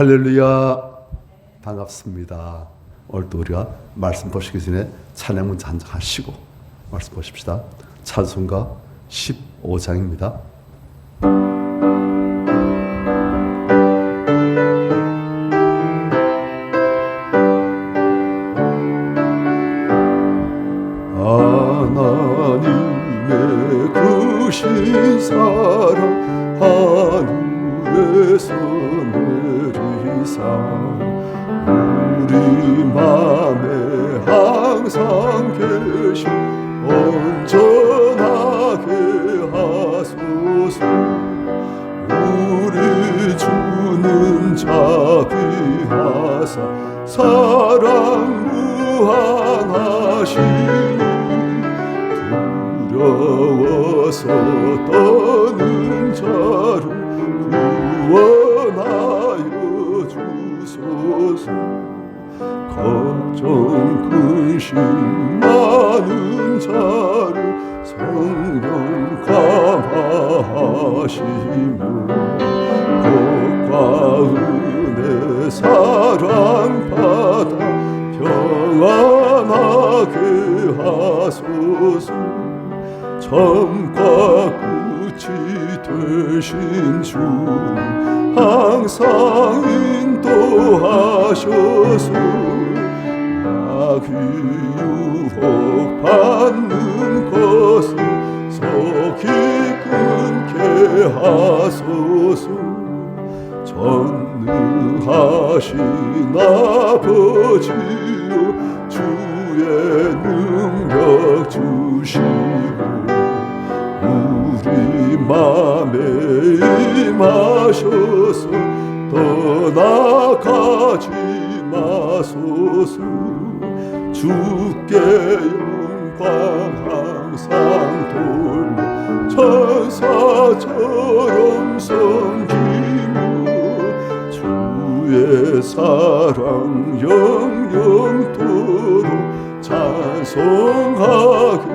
할렐루야. 반갑습니다. 오늘도 우리가 말씀 보시기 전에 찬양 문자 한 장 하시고 말씀 보십시다. 찬송가 15장입니다. 하나님의 크신 사랑 하늘에서 내리사 우리 맘에 항상 계신 온전하게 하소서. 우리 주는 자비하사 사랑 무한하시니 두려워서 떠는 자를 구원하여 주소서. 걱정 근심 많은 자를 성령 감화하시며 복과 은혜 사랑 받아 평안하게 하소서. 처음과 끝이 되신 주는 항상 인도하셔서 마귀 유혹받는 것을 속히 끊게 하소서. 전능하신 아버지여 주의 능력 주시고 우리 맘에 임하셔서 떠나가지 마소서. 주께 영광 항상 돌려 천사처럼 섬기며 주의 사랑 영영토록 찬송하게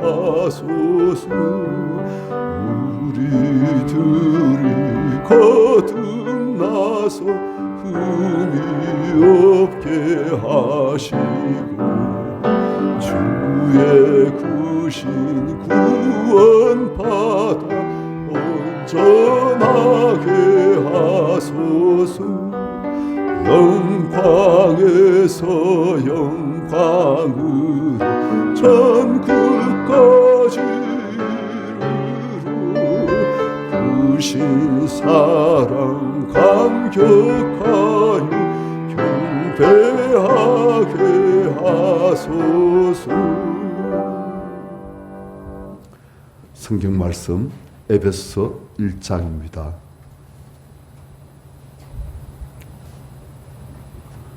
하소서. 우리들이 거듭나서 흠이 없게 하시고 주의 크신 구원 받아 온전하게 하소서. 영광에서 영광으로 천국까지 이르러 크신 사랑 감격하여 경배하게 하소서. 성경 말씀 에베소 1장입니다.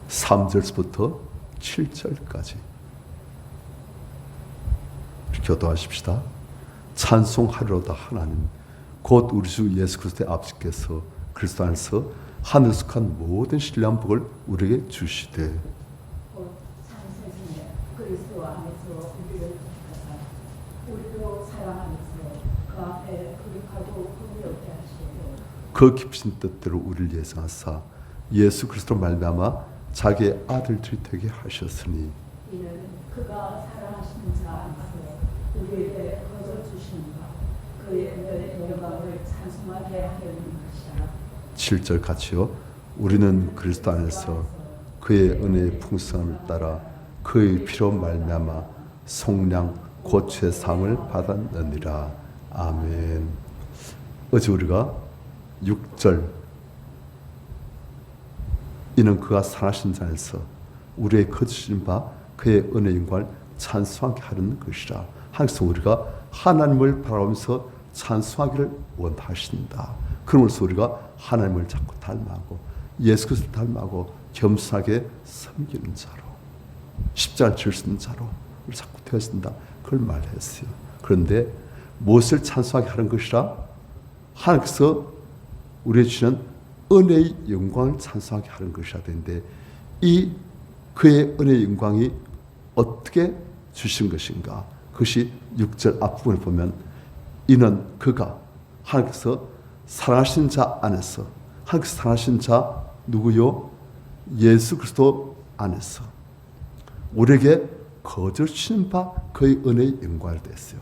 3절부터 7절까지 교도하십시다. 찬송하리로다 하나님 곧 우리 주 예수 그리스도의 아버지께서 그리스도 안에서 하늘 속한 모든 신령한 복을 우리에게 주시되 창세전에 그리스도 안에서 우리를 택하사 우리도 사랑하면서 그 앞에 거룩하고 긍휼롭게 하시고 그 깊으신 뜻대로 우리를 예정하사 예수 그리스도로 말미암아 자기의 아들들이 되게 하셨으니 이는 그가 사랑하시는 자 안에서 우리에게 거저 주시는 바 그의 은혜의 영광을 찬송하게 하려는 것이라. 7절 같이요. 우리는 그리스도 안에서 그의 은혜의 풍성함을 따라 그의 피로 말미암아 속량 고초의 상을 받았느니라. 아멘. 어제 우리가 6절 이는 그가 사랑하신 자 안에서 우리의 거두신 바 그의 은혜의 영광을 찬송하게 하려는 것이라. 항상 우리가 하나님을 바라보면서 찬송하기를 원하신다. 그러면서 우리가 하나님을 자꾸 닮아가고 예수 그리스도를 닮아가고 겸손하게 섬기는 자로 십자가를 질 수 있는 자로 우리 자꾸 되어진다. 그걸 말했어요. 그런데 무엇을 찬송하게 하는 것이라? 하나님께서 우리에게 주시는 은혜의 영광을 찬송하게 하는 것이라 되는데 이 그의 은혜의 영광이 어떻게 주신 것인가? 그것이 6절 앞부분을 보면 이는 그가 하나님께서 사랑하신 자 안에서 하나님께서 사랑하신 자 누구요? 예수 그리스도 안에서 우리에게 거저 주시는 바 그의 은혜의 영광을 됐어요.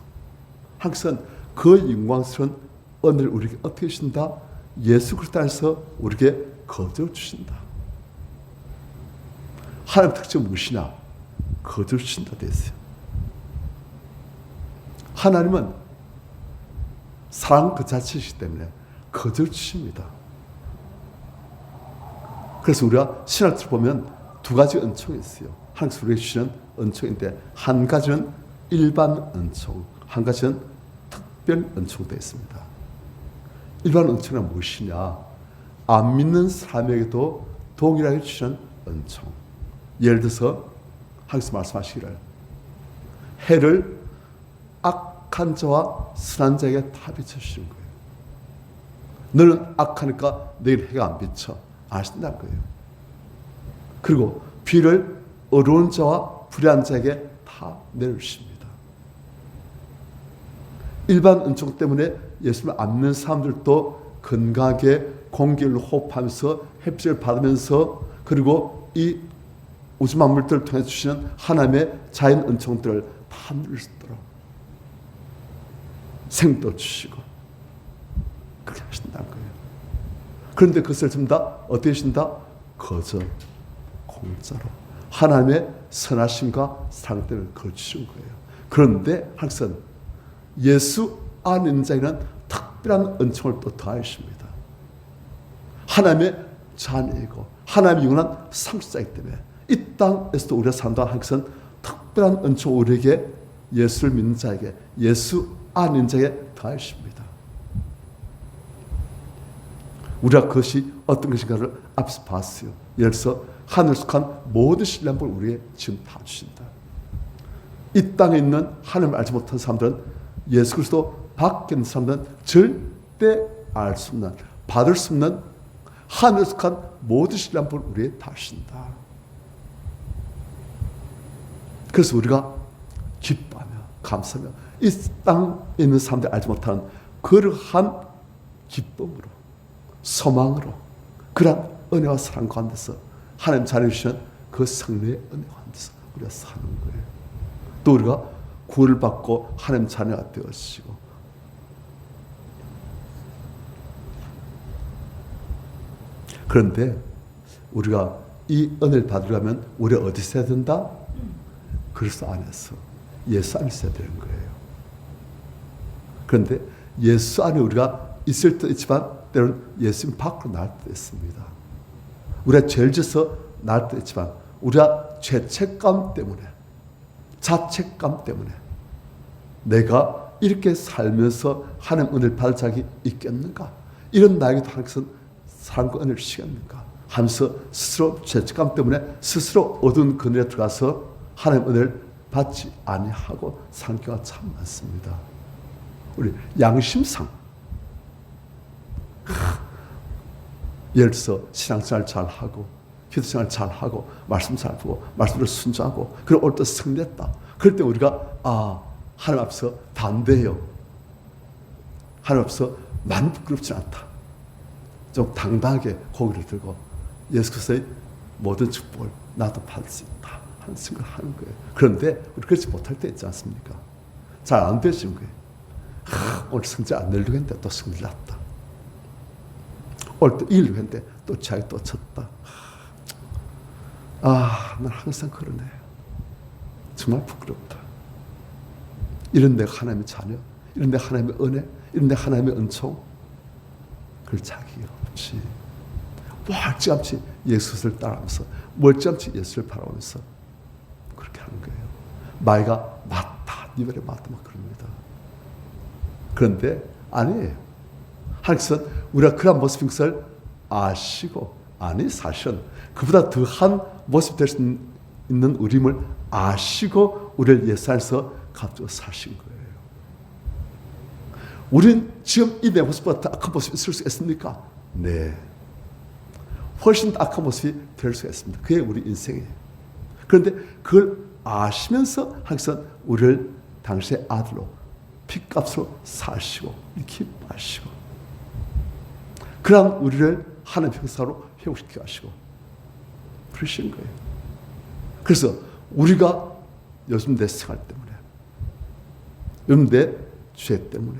항상 그 영광스러운 은혜를 우리에게 어떻게 주신다? 예수 그리스도 안에서 우리에게 거저 주신다. 하나님 특징은 무엇이냐? 거저 주신다 됐어요. 하나님은 사랑 그 자체이기 때문에 거저 주십니다. 그래서 우리가 신학을 보면 두 가지 은총이 있어요. 하나님께서 우리에게 주시는 은총인데 한 가지는 일반 은총, 한 가지는 특별 은총이 되어 있습니다. 일반 은총은 무엇이냐? 안 믿는 사람에게도 동일하게 주시는 은총. 예를 들어서 하나님께서 말씀하시기를 해를 악한 자와 선한 자에게 다 비춰주시는 거예요. 너는 악하니까 내일 해가 안 비쳐. 아신다는 거예요. 그리고 비를 어려운 자와 불의한 자에게 다 내려주십니다. 일반 은총 때문에 예수님을 안 믿는 사람들도 건강하게 공기를 호흡하면서 햇빛을 받으면서 그리고 이 우주 만물들을 통해 주시는 하나님의 자연 은총들을 다 누릴 수 있도록 생도 주시고 그렇게 하신다는 거예요. 그런데 그것을 전부 다 어떻게 하신다? 거저 공짜로 하나님의 선하심과 사랑 때문에 거주신 거예요. 그런데 항상 예수 안에 있는 자에는 특별한 은총을 또 더하십니다. 하나님의 자녀이고 하나님의 영원한 상속자이기 때문에 이 땅에서도 우리가 산다는 항상 특별한 은총을 우리에게 예수를 믿는 자에게 예수 안에 있는 자에게 더하십니다. 우리가 그것이 어떤 것인가를 앞서 봤어요. 예를 들어서 하늘 속한 모든 신랑을 우리에게 지금 다 주신다. 이 땅에 있는 하나님을 알지 못한 사람들은 예수 그리스도 밖에 있는 사람들은 절대 알 수 없는 받을 수 없는 하늘 속한 모든 신랑을 우리에게 다 주신다. 그래서 우리가 기뻐하며 감사하며 이 땅에 있는 사람들이 알지 못하는 그러한 기쁨으로 소망으로 그러한 은혜와 사랑 가운데서 하나님 자녀 주시는 그 성령의 은혜 가운데서 우리가 사는 거예요. 또 우리가 구원을 받고 하나님 자녀가 되어지고 그런데 우리가 이 은혜를 받으려면 우리가 어디 있어야 된다? 그리스도 안에서 예수 안에 있어야 되는 거예요. 그런데 예수 안에 우리가 있을 때 있지만 때로는 예수님 밖으로 나갈 때도 있습니다. 우리가 죄를 져서 나갈 때도 있지만 우리가 죄책감 때문에 자책감 때문에 내가 이렇게 살면서 하나님 은혜를 받을 자격이 있겠는가? 이런 나에게도 하나님께서 사랑과 은혜를 주시겠는가? 하면서 스스로 죄책감 때문에 스스로 어두운 그늘에 들어가서 하나님 은혜를 받지 아니하고 사는 경우가 참 많습니다. 우리 양심상 예를 들어서 신앙생활 잘하고 기도생활 잘하고 말씀 잘 보고 말씀을 순종하고 그리고 오늘도 승리했다. 그럴 때 우리가 하나님 앞에서 담대해요. 하나님 앞에서 많이 부끄럽지 않다. 좀 당당하게 고개를 들고 예수 그리스도의 모든 축복을 나도 받을 수 있다 하는 생각을 하는 거예요. 그런데 우리 그렇지 못할 때 있지 않습니까? 잘 안 되시는 거예요. 오늘 성질 안 내려고 했는데 또 성질 났다. 오늘 또 이기려고 했는데 또 자기 또 쳤다. 난 항상 그러네. 정말 부끄럽다. 이런 내가 하나님의 자녀, 이런 내가 하나님의 은혜, 이런 내가 하나님의 은총, 그걸 자기가 없지. 멀찌감치 예수를 따라하면서 멀찌감치 예수를 바라보면서 그렇게 하는 거예요. 마이가 맞다, 네 말에 맞다 막 그럽니다. 그런데 아니에요. 하나님께서 우리가 그런 모습인 것을 아시고 사실은 그보다 더한 모습 될 수 있는 우리임을 아시고 우리를 예수 안에서 값주어 사신 거예요. 우리는 지금 이 내 모습보다 더 악한 모습이 있을 수 있습니까? 네. 훨씬 더 악한 모습이 될 수가 있습니다. 그게 우리 인생이에요. 그런데 그걸 아시면서 하나님께서 우리를 당신의 아들로 피값으로 사시고 기뻐하시고 그런 우리를 하나님의 형상으로 회복시켜 하시고 그러신 거예요. 그래서 우리가 요즘 내 생활 때문에, 요즘 내 죄 때문에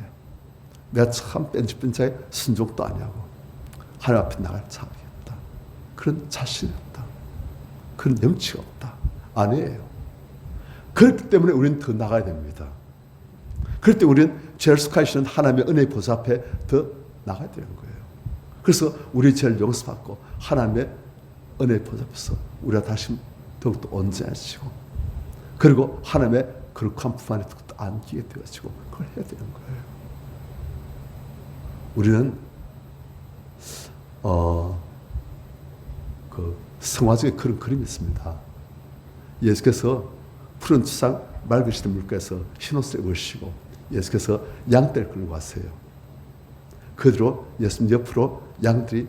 내가 참 뺀질뺀질하게 순종도 아니하고 하나님 앞에 나갈 자격이 없다, 그런 자신이 없다, 그런 염치가 없다, 아니에요. 그렇기 때문에 우리는 더 나가야 됩니다. 그럴 때 우리는 죄를 속하시는 하나님의 은혜의 보좌 앞에 더 나가야 되는 거예요. 그래서 우리 죄를 용서받고 하나님의 은혜의 보좌 앞에서 우리가 다시 더욱더 온전해지고, 그리고 하나님의 거룩한 품 안에 더욱더 안기게 되어지고, 그걸 해야 되는 거예요. 우리는 그 성화적인 그런 그림이 있습니다. 예수께서 푸른 추상 맑으시던 물가에서 흰 옷을 입으시고 예수께서 양떼를 끌고 가세요. 그대로 예수님 옆으로 양들이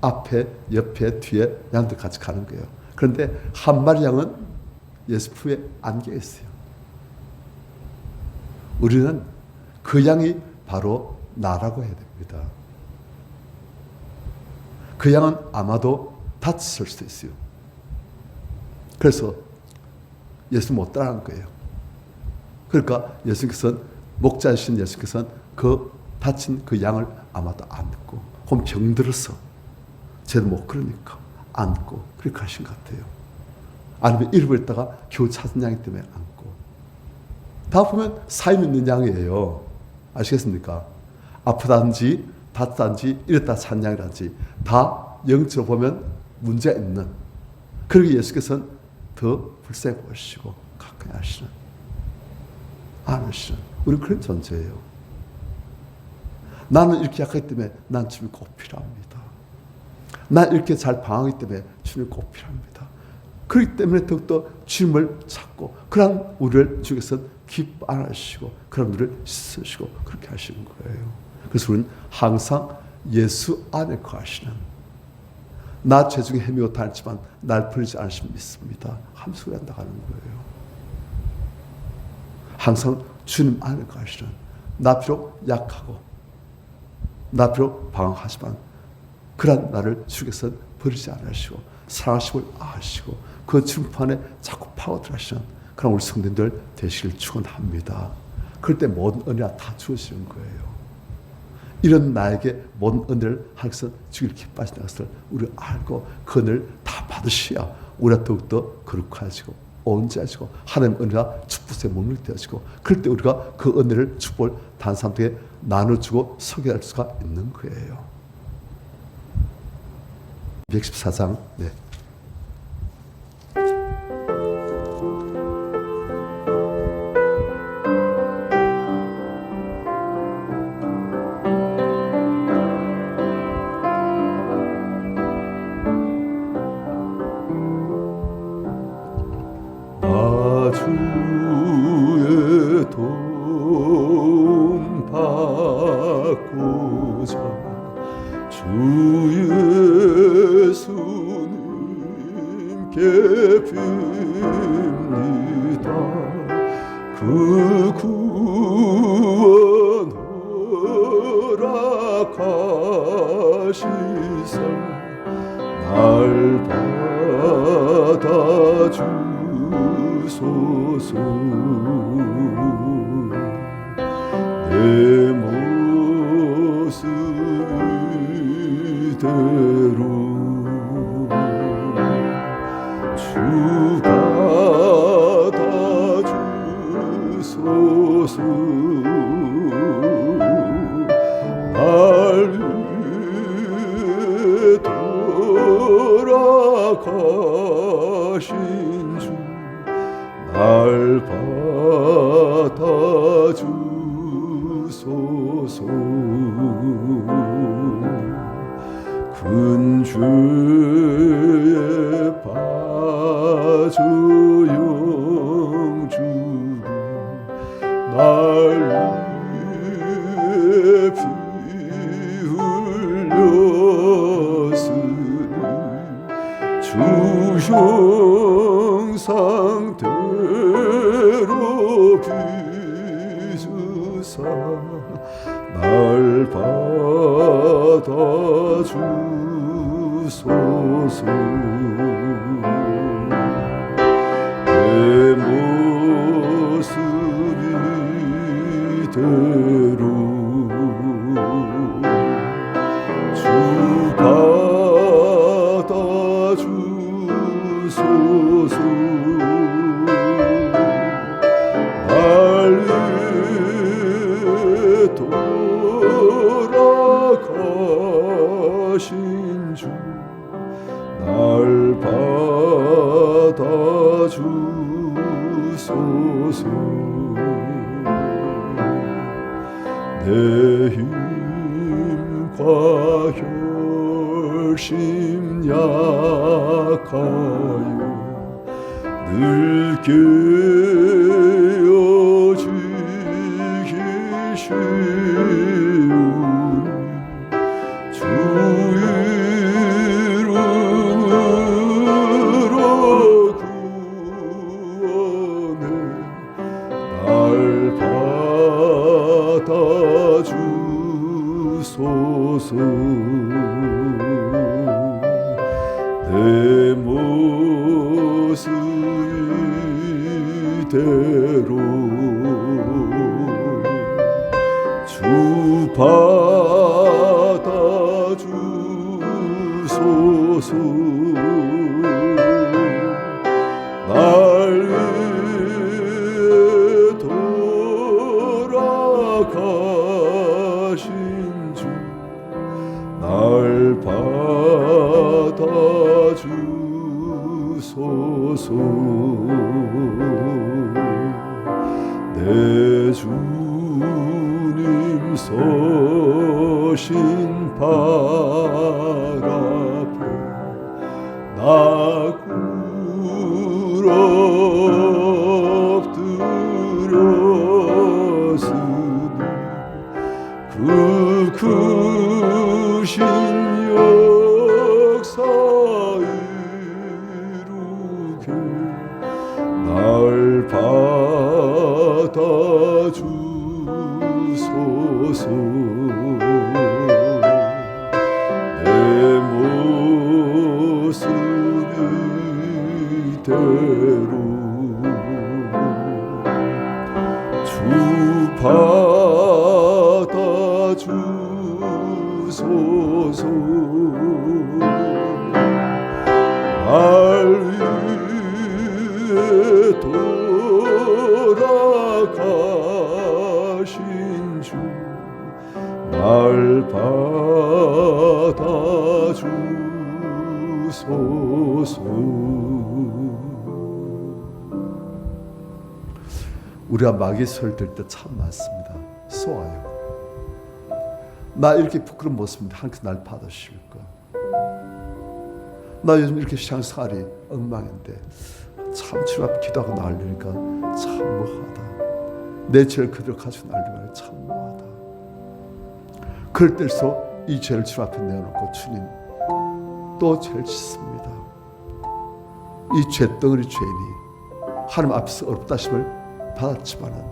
앞에, 옆에, 뒤에 양들 같이 가는 거예요. 그런데 한 마리 양은 예수 품에 안겨 있어요. 우리는 그 양이 바로 나라고 해야 됩니다. 그 양은 아마도 다쳤을 수도 있어요. 그래서 예수 못 따라간 거예요. 그러니까 예수님께서는, 목자이신 예수님께서는 그 다친 그 양을 아마도 안고, 혹은 병들어서 쟤도 못 그러니까 안고 그렇게 가신 것 같아요. 아니면 잃어버렸다가 겨우 찾은 양이기 때문에 안고. 다 보면 사임 있는 양이에요. 아시겠습니까? 아프다든지 다쳤다든지 이랬다 찬 양이라든지 다 영적으로 보면 문제 있는, 그러기 예수께서는 더 불쌍히 보시고 가까이 하시는, 안으시는, 우리 그런 존재예요. 나는 이렇게 약하기 때문에 난 주님이 꼭 필요합니다. 난 이렇게 잘 방황하기 때문에 주님이 꼭 필요합니다. 그렇기 때문에 더욱더 주님을 찾고, 그런 우리를 주께서는 기뻐 안으시고 그런 우리를 씻으시고 그렇게 하시는 거예요. 그래서 우리는 항상 예수 안에 거하시는, 나 죄중에 헤매고 다녔지만 날 버리지 않으심 믿습니다 하면서 우리가 나가는 거예요. 항상 주님 안에 거하시는, 나 비록 약하고 나 비록 방황하지만 그런 나를 주께서 버리지 않으시고 사랑하심을 아시고 그 주님 안에 자꾸 파고들으시는 그런 우리 성도들 되시길 축원합니다. 그럴 때 모든 은혜가 다 주어지는 거예요. 이런 나에게 모든 은혜를 하나님께서 주길 기뻐하시는 것을 우리가 알고 그 은혜를 다 받으셔야 우리가 더욱더 거룩해지고 온전해지고 하나님의 은혜가 축복에 목록되어지고, 그럴 때 우리가 그 은혜를 축복을 다른 사람들에게 나눠주고 소개할 수가 있는 거예요. 114장 네. 주의 도움 받고자 주 예수님께 빕니다. 그 구원 허락하시사 날 받아주소서. 내 모습 이대로 주 받아주소서. 날 위해 돌아가신 주 날 받아주소서. 큰 죄에 빠져 영주고 날 위해 피 흘렸으니 주 형상대로 빚으사 날 받아주소서. 주소서. 내 모습 이대로 주 받아주소서. 날 위해 돌아가신 주 날 받아주소서. 내 힘과 혈심 약하여 늘 깨어지기 쉬운 주 이름으로 구원해 날 받아주소서. 내 모습 이대로 주 받아주소서. 날 위해 돌아가신 주 날 받아주소서. 내 주님 서신 발 앞에 나 꿇어 엎드렸으니 그 크신 역사 이루게 날 받아주소서. 내 모습 이대로 주 받아주소서. 날 위해 돌아가신 주 날 받아주소서. 우리가 마귀 소리를 들을 때 참 많습니다. 쏘아요. 나 이렇게 부끄러운 모습인데 하나님께서 날 받아주실까? 나 요즘 이렇게 신앙생활이 엉망인데 참 주님 앞에 기도하고 나으려니까 참 뭐하다. 내 죄를 그대로 가지고 나으려니까 참 뭐하다. 그럴 때일수록 이 죄를 주님 앞에 내어놓고 주님 또 죄를 짓습니다. 이 죄덩어리 죄인이 하나님 앞에서 어렵다 하심을 받았지만은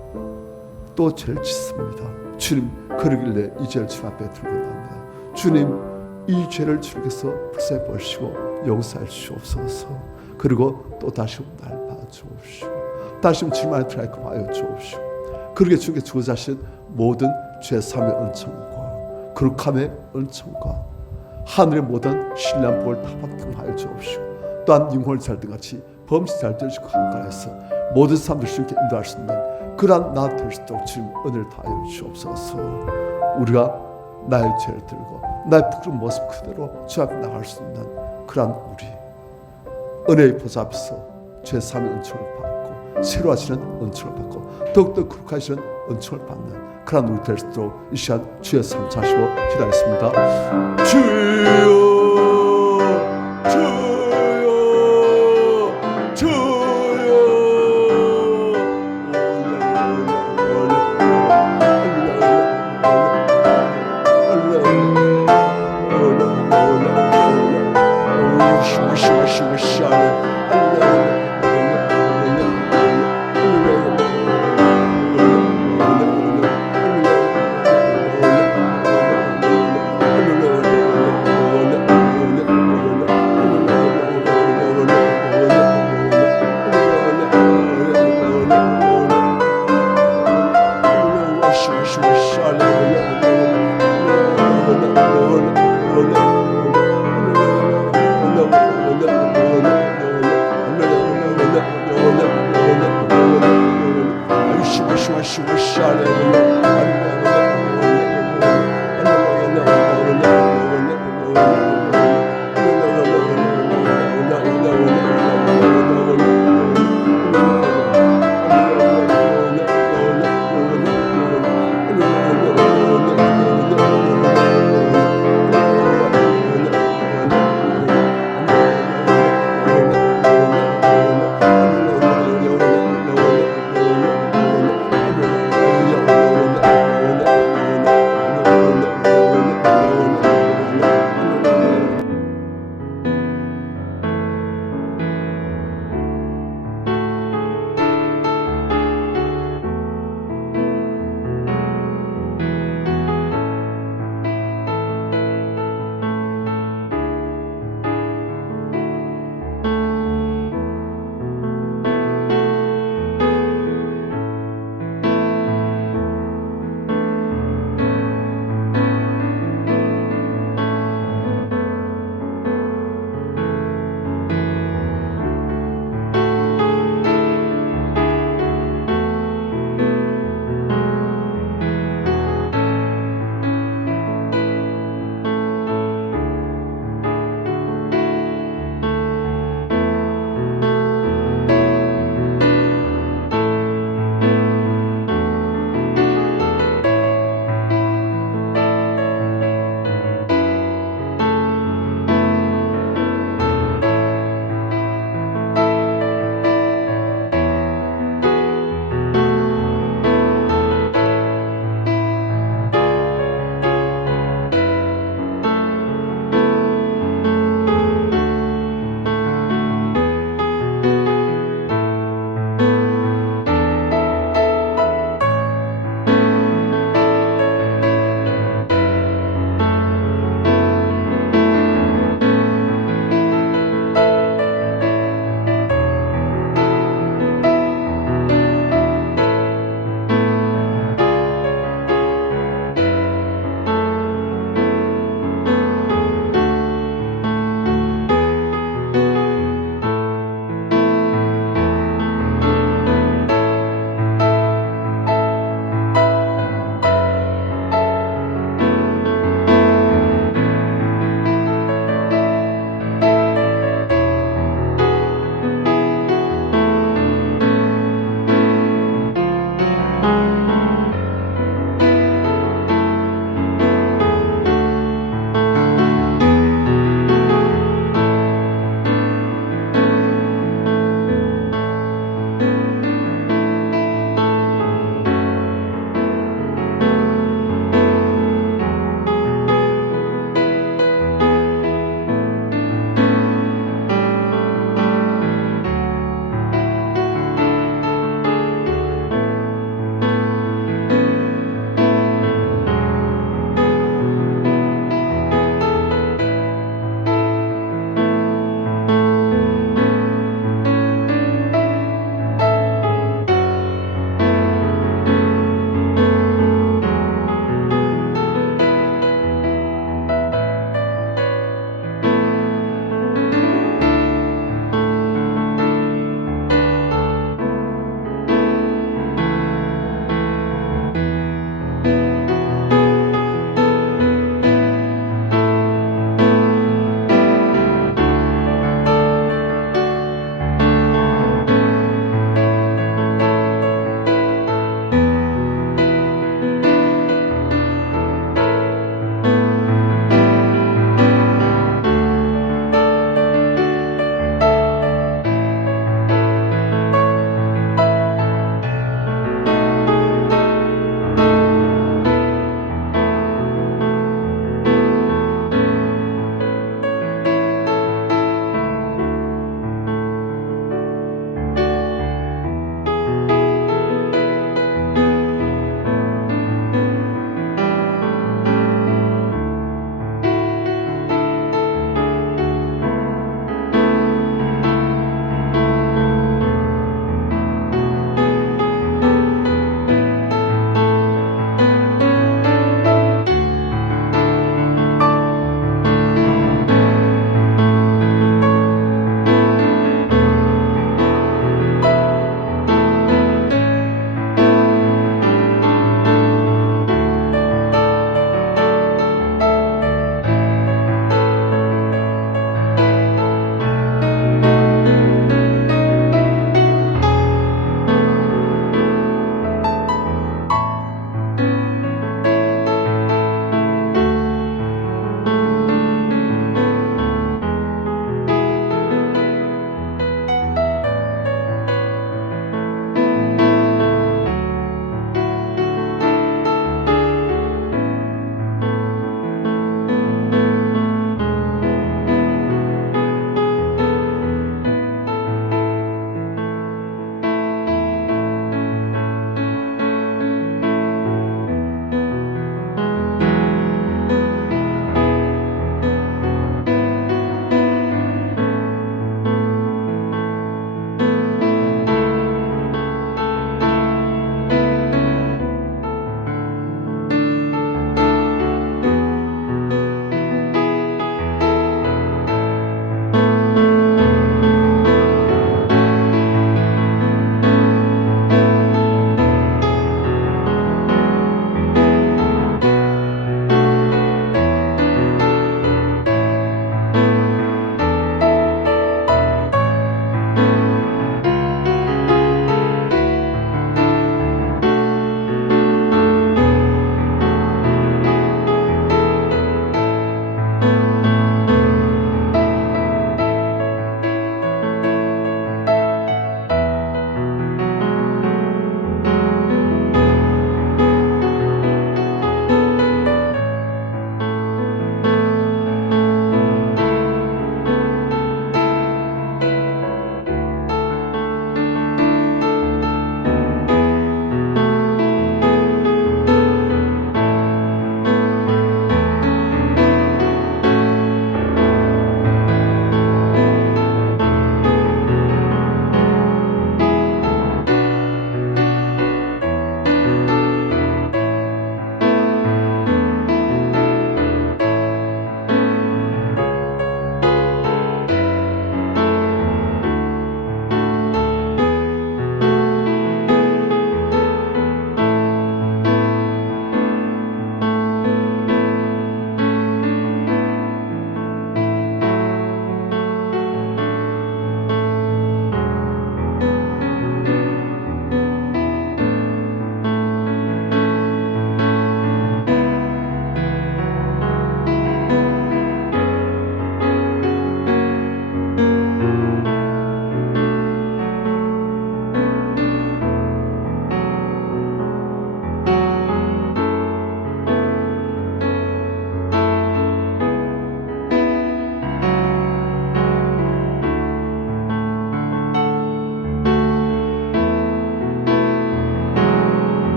또 죄를 짓습니다. 주님 그러길래 이 죄를 주님 앞에 들고 나옵니다. 주님 이 죄를 주님께서 불쌍히 보시고 용서해 주옵소서. 그리고 또 다시 날 받아주옵시오. 다시 주님 안에 들어가게끔 하여 주옵시오. 그렇게 주님께 주고자 하신 모든 죄사함의 은총과 거룩함의 은총과 하늘의 모든 신뢰한 복을 다 받게끔 하여 주옵시오. 또한 영혼을 살던 같이 범시 잘 되시고 한가해서 모든 사람들 주님께 인도할 수 있는 그러한 나 될 수 있도록 주님 은혜를 다하여 주옵소서. 우리가 나의 죄를 들고 나의 부끄러운 모습 그대로 주 앞에 나갈 수 있는 그러한 우리 은혜의 보좌 앞에서 죄사함의 은총을 받고 새로워지는 은총을 받고 더욱더 거룩하시는 은총을 받는 그러한 우리 될 수 있도록 이 시간 주의 삶 자시고 기다렸습니다. 주여